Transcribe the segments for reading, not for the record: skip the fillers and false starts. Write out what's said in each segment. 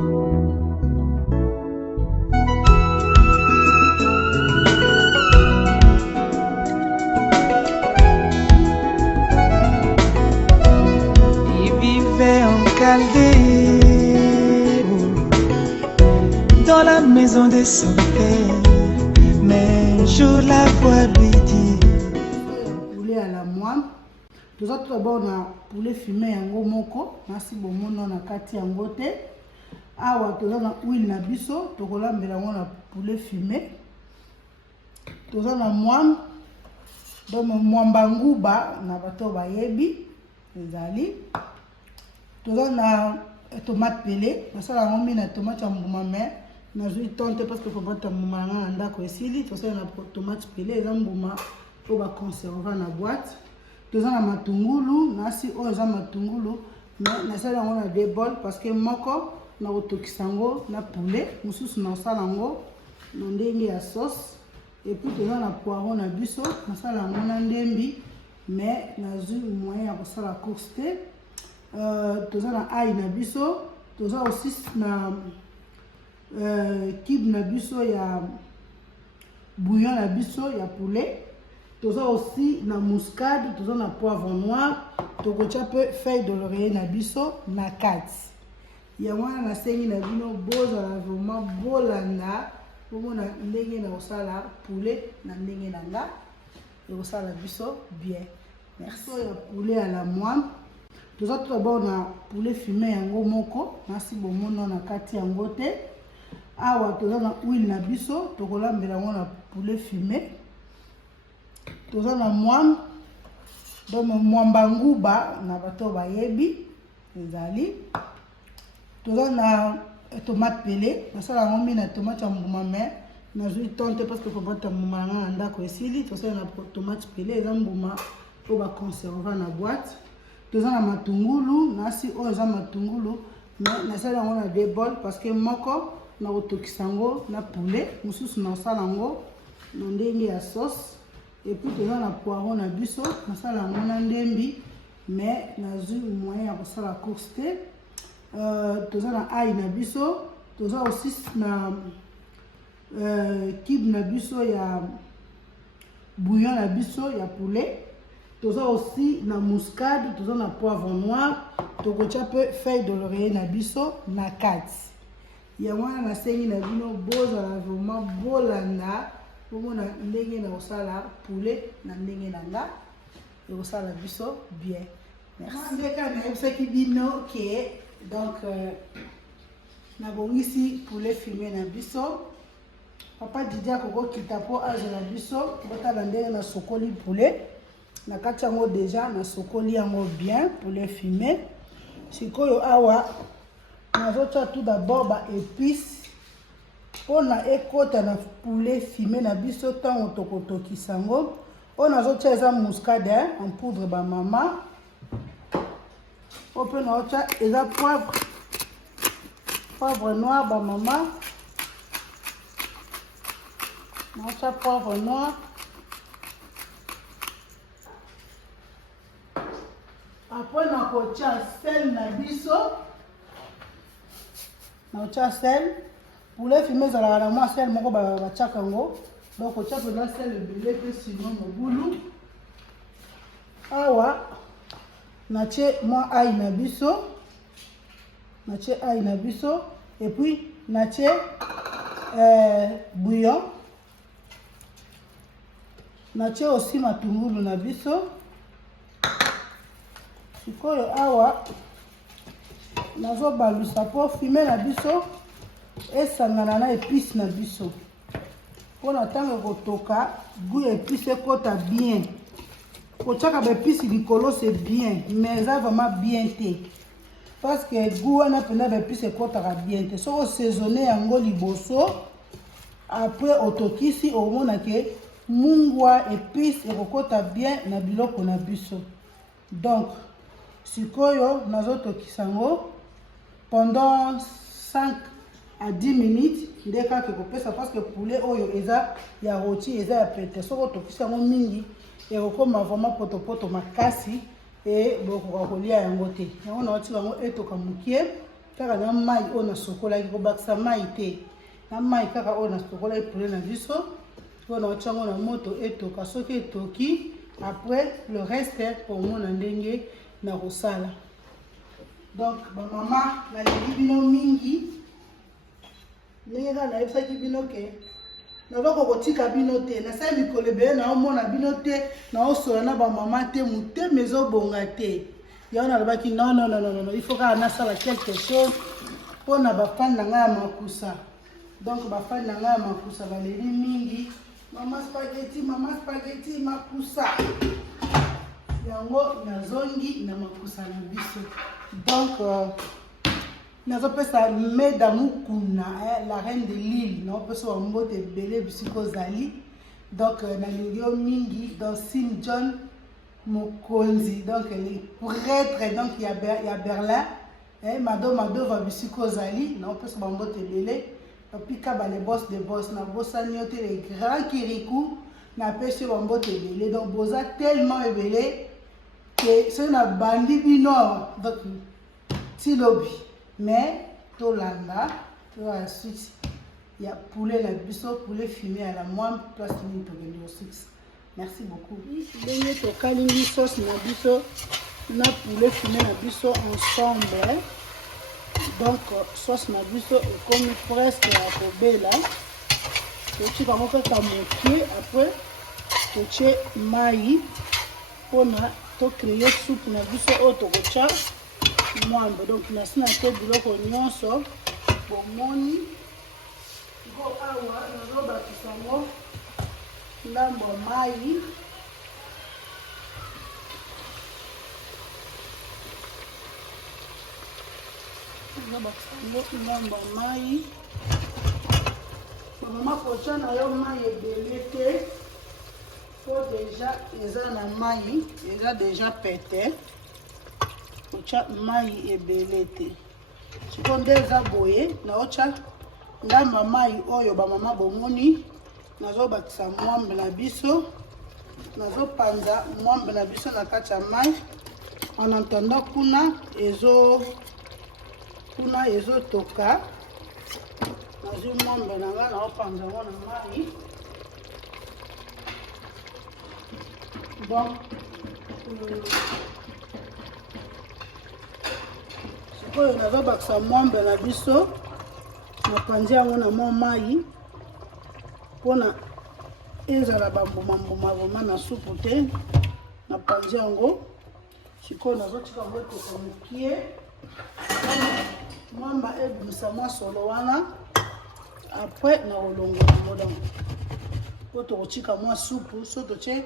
Il vivait en Chaldée, dans la maison de son père, mais un jour la voix lui dit poulet à la moine. Tous autres d'abord na poulet fumé yango moko, nasi bomono na kati yango te. Awa toza na huile na biso, tokolambela yango na poulet fumé. Toza na moine, donc mwamba nguba na bato bayebi ezali. Toza na tomate pelé, nasala yango mi na tomate ya mbuma mais nazwi tonte parce que tomate ya mbuma na ndako esili. Toza na tomate pelé eza mbuma po ba conserver na boîte. Toza na matungulu, nasi oyo eza matungulu mais nasala yango na deux bols parce que moko na kotokisa yango na poulet, mosusu na osala yango na ndenge ya sauce. Et puis toza na poireau na biso, nasala yango na ndembi mais nazwi moyen ya kosala course te. Toza na ail na biso, toza aussi na cube na biso ya bouillon na biso ya poulet. Toza aussi na muscade, toza na poivre noir, tokotia pe feuille de laurier na biso na kati. Yango wana nasengi na bino bozala vraiment bolanda bomona ndenge na kosala poulet na ndenge na nga ekosala biso bien. Merci. Ya poulet à la moine. Toza tout d'abord na poulet fumé yango moko, nasi bomono na kati yango te. Awa toza na huile na biso, tokolambela yango na poulet fumé. Toza na moine, donc mwamba nguba na bato bayebi ezali. Toza na tomate pelé, nasala yango mi na tomate ya mbuma mais nazwi tonte parce que tomate ya mbuma na ndako esili. Toza na tomate pelé eza mbuma po ba conserver na boîte. Toza na matungulu, nasi oyo eza matungulu mais nasala yango na deux bols parce que moko na kotokisa yango na poulet, mosusu na osala yango na ndenge ya sauce. Et puis toza na poireau na biso, nasala yango na ndembi mais nazwi moyen ya kosala course te. Toza na ail na biso, toza aussi na cube na biso ya bouillon na biso ya poulet. Toza aussi na muscade, toza na poivre noir, tokotia pe feuille de laurier na biso na kati. Yango wana nasengi na bino bozala vraiment bolanda bomona ndenge na kosala poulet na ndenge na nga ekosala biso bien. Merci. Ndeka nayebisaki bino ke donc nabongisi poulet fumé na biso. Papa Didier akokokita po azala biso botala ndenge na sokoli poulet na kati yango déjà na sokoli yango bien poulet fumé. Sikoyo awa nazotia tout d'abord ba épices pona ekota na poulet fumé na biso tango tokotokisa yango. Oyo nazotia eza muscade en poudre ba mama. Ope naotia eza poivre noir ba mama. Naotia poivre noir. Après nakotia sel na biso. Naotia sel. Poulet fumé ezalaka na mwa sel moko batiaka yango. Donc otia pena sel ebele te sinon mobulu. Awa natie mwa ail na biso. Natie ail na biso. Et puis natie bouillon. Natie aussi matungulu na biso. Sikoyo awa nazobalusa po fumé na biso esangana na épice na biso. Pona tango kotoka goût épice ekota bien. Kotiaka ba épice likolo c'est bien mais ça vraiment bien te. Parce que goût wana pena ba épice ekotaka bien te. So saisonner yango liboso après otokisi omona ke mungwa épice ekokota bien na biloko na biso. Donc sikoyo nazotokisa yango pendant 5 à 10 minutes ndeka ke kopesa parce que poulet oyo eza ya rôti eza ya pete soko tokisa yango mingi ekokoma vraiment poto makasi et bokoka kolia yango te yango naotika yango etoka mukie kaka na mai on a sokola ko baksa mai te na mai kaka on a sokola poulet na biso on a chango na moto etoka soki etoki après le reste pour mon ndenge na kosala. Donc ba mama na libino mingi nega na efaki bino ke na bako kotika bino te na sa mikolo be na omona bino te na osola na ba mama te mute mezo bonga te ya na baki non il faut ka na sala quelque chose pour na ba fan na nga makusa. Donc ba fan na nga makusa ba lebi mingi mama spaghetti makusa yango nazongi na makusa na biso. Donc nazopesa Mesdames Kuna, la reine de l'île, nazopesa wa mbote belé bisiko zali. Donc nalingi yo mingi dans Sim John Mokonzi, donc les prêtres, donc il y a Berlin, mado va bisiko zali, nazopesa wa mbote belé. Puis kaba les boss de boss na bossa nyote les grands kirikou na pêche wa mbote belé. Donc boza tellement belé que c'est na bandi bino donc si lobby. Mais tolanda to ensuite il y a poulet la biso poulet fumé à la moine place ni to gendo 6. Merci beaucoup. Benye to kalingi sauce na biso na poulet fumé na biso ensemble. Donc sauce na biso est comme presque à kobela. Tu vas moka ka mokie après to che mai pona to créer soupe na biso otokocha. Donc na sina te biloko nyonso bomoni go awa nazoba kisango ndambo mai nazoba kisango ndambo mai mama kocha na yo mai ebele te po déjà eza na mai eza déjà pété. Ocha mai ebele te sikonde eza boye na ocha ndamba mai oyo ba mama bomoni nazobakisa mwambe na biso nazopanza mwambe na biso na kati ya mai en attendant kuna ezotoka nazwi mwambe na nga naopanza ngo na mai. Donc oyo nazobakisa mwambe na biso napanzi yango na mwa mai mpona ezala bambuma vraimen na supu te napanzi yango sikoyo nazotika yango etoka mokie mwamba ebimisa mwa solo wana apres na kolongola yango po tokotika mwa supu so totie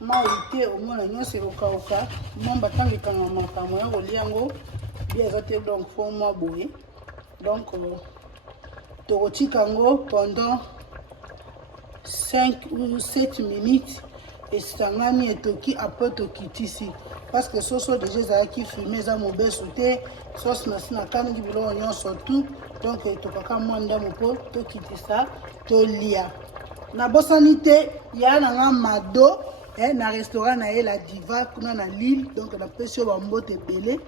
mai te omona nyonso ekokauka mwamba ntango ekanga makambo ya kolia yango bien eza donc faut moi boye. Donc tokotika yango pendant 5 ou 7 minutes et sangani etoki après tokitisi parce que soso déjà ezalaki fumé eza mobesu te sauce na sina kangi biloko nyonso tout donc etokaka mwa ndambo mpo tokitisa tolia na bosani te ya na nga mado na restaurant na ye la Diva kuna na Lille. Donc napesi yo bambote ebele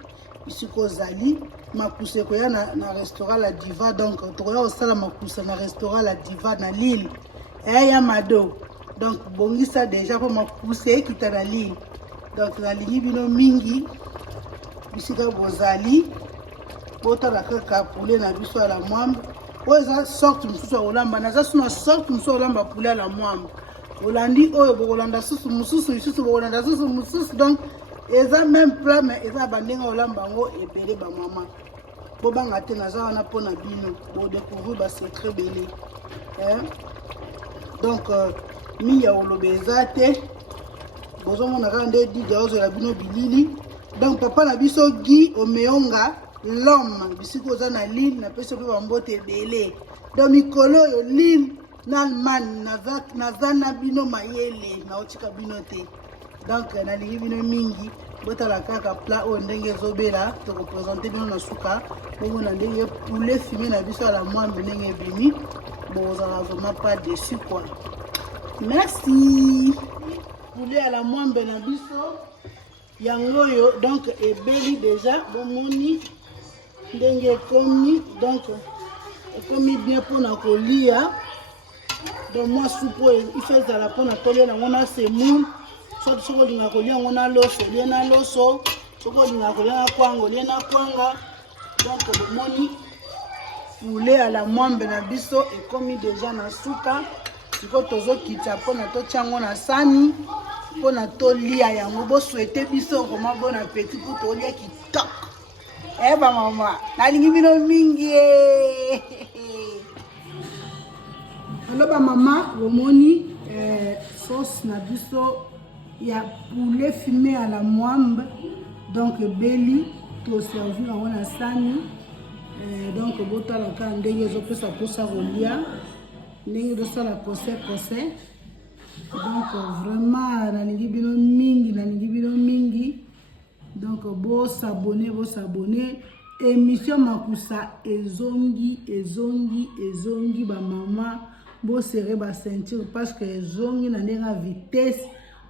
isiko zali makusa koya na restaurant la Diva. Donc tokoya kosala makusa na restaurant la Diva na Lille ya mado. Donc bongisa déjà po makusa ekita na Lille. Donc nalingi bino mingi bisika bozali botala kaka poulet na biso ya la mwambe oyo eza sorte mosusu ya kolamba naza suna sorte mosusu ya kolamba poulet ya la mwambe olandi oyo bokolanda susu mosusu bokolanda susu mosusu. Donc eza même plat mais eza bandenge olamba yango ebele bamama bobanga te naza wana mpona bino bodécouvrir basecret bele. Donc mingi ya koloba eza te bozomona kaka nde dide ozela bino bilili. Donc papa na biso Guy Omeonga l'homme bisiko oza na Lille napesi mpe bambote ebele. Donc mikolo oyo Lille na Allemagne naza na bino mayele naotika bino te. Donc nalingi bino mingi botala kaka plat oyo ndenge ezobela tokopresente bino na suka bongo na ndenge poulet fumé na biso ya la mwambe ndenge ebimi bozala vraiment pas déçu quoi. Merci. Poulet à la mwambe na biso yango yo donc ebeli déjà bomoni ndenge ekomi donc ekomi bien mpona kolia. Donc moi soupe il fait ezala mpona tolia nango na semoule. Soki olinga kolia yango na loso olie na loso, soki olinga kolia na kwanga olie na kwanga. Donc bomoni poulet à la mwambe na biso ekomi déjà na suka. Siko tozokita mpona totia yango na sani mpona tolia yango. Bosouhaite biso vraiment bon appétit mpo tolia kitoko. Bamama nalingi bino mingi. Alors bamama bomoni sauce na biso ya poulet fumé à la mwambe. Donc beli to servir yango na sani. Donc botalaka ndenge ezopesa mposa kolia, ndenge ezosala kose. Donc vraiment nalingi bino mingi. Donc s'abonner. Émission Makusa ezongi bamama bosere ba ceinture parce que ezongi na ndenge vitesse.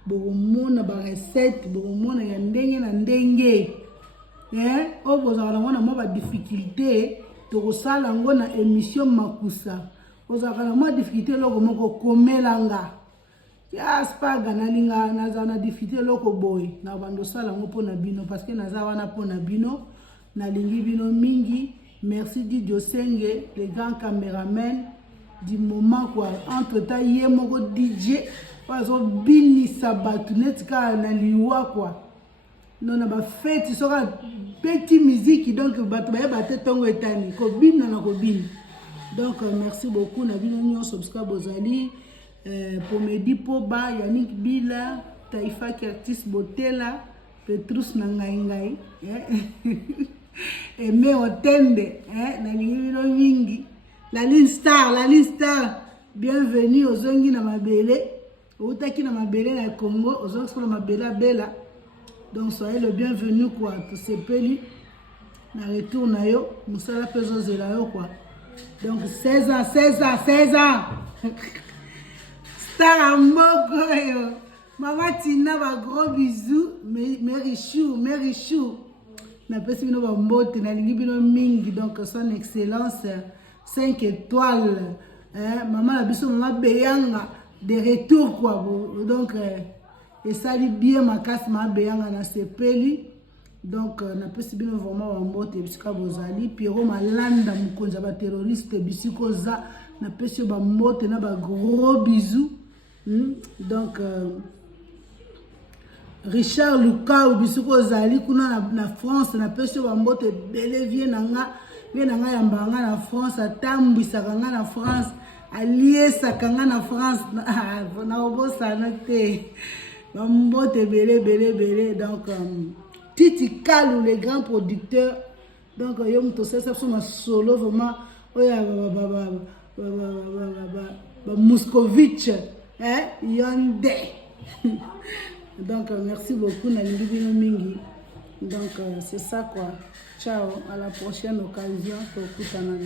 Bomona ba recette bomona ya ndenge na ndenge. Bozala na mwa ba difficulté tokosala ngo na émission Makusa. Bozala na mwa difficulté loko moko komelanga. Spaga nalinga naza na difficulté loko boy na bando sala ngo pona bino parce que naza wana pona bino nalingi bino mingi. Merci Didio Senge, le grand caméraman du moment quoi. Entre temps yé moko DJ pazo bini sabatu netka na liwa quoi. Non na ba fête sera petit musique donc bato ba baté tongo etani ko bina na ko bina. Donc merci beaucoup na bino nyo subscribe ozali Pomedi Poba Yannick Bila Taifa Curtis Botela Petrus Nangai Aimé Otende na bino mingi. La Line Star bienvenue aux Zongi na mabele outaki na mabele na Congo aux Zongi na mabela bela. Donc soyez le bienvenu quoi, tout se peli na retour na yo musala peso zela yo quoi. Donc 16 ans Star Mboko yo Mama Tina ba gros bisous Mary Chou na pesi bino ba mbote na lingi bino mingi. Donc son excellence 5 étoiles maman la biso mama Beyanga de retour quoi. Donc et ça dit bien ma casse ma Beyanga na sepeli. Donc na pesi bino vraiment ba mbote bisika bozali Pierrot Malanda mukonza ba terroriste bisiko za na pesi ba mbote na ba gros bisous. Donc Richard Lucas bisiko zali kuna na France na pesi ba mbote bele vie nanga yambanga na France atambwisaka nga na France aliesaka nga na France na obosana te ba mbote bele. Donc Titi Kalou le grand producteur. Donc yo mto sesa so solo vraiment oya ba Moscovitch Yonde. Donc merci beaucoup na lingi mingi. Donc c'est ça quoi. Ciao, à la prochaine occasion pour Kutana.